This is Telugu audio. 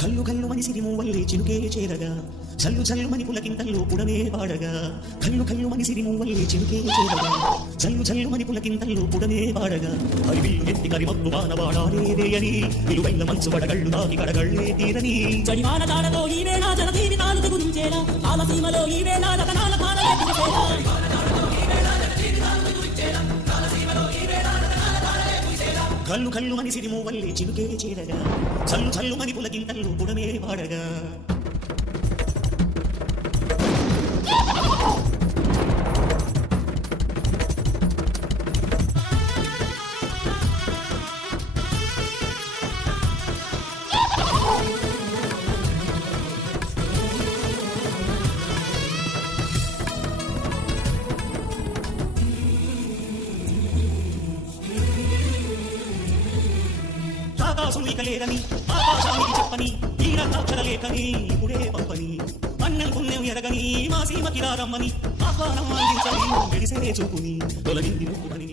కల్లు కల్లు మని సిరిమూవల్లే చినుకే చేరగా చల్లు చల్లు మని పులకింతల్లో పుడమే పాడగా కల్లు కల్లు మని సిరిమూవల్లే చినుకే చేరగా చల్లు చల్లు మని పులకింతల్లో పుడమే పాడగా అరివిల్లు ఎత్తి కరిమబ్బు వానవాడాలేదే అని విలువైన మనసు వడగళ్ళు దాటి కడగళ్ళే తీరని జడివాన దాడతో ఈ వేళ జనజీవితాలు దిగుదించేలా కాలసీమలో ఈ వేళ రతనాల భారమే కురిసేలా కల్లు కల్లు మని సిరిమూవల్లే చినుకే చేరగా చల్లు చల్లు మని పులకింతల్లో పుడమే పాడగా ఆకాశం ఇక లేదని ఆకాశానికి చెప్పని ఈ రకాక్షర లేఖని ఇప్పుడే పంపని అన్నం పుణ్యం ఎరగని మా సీమకి రారమ్మని ఆహ్వానం అందించని వెలిసే చూపుని తొలగింది ముక్కుమని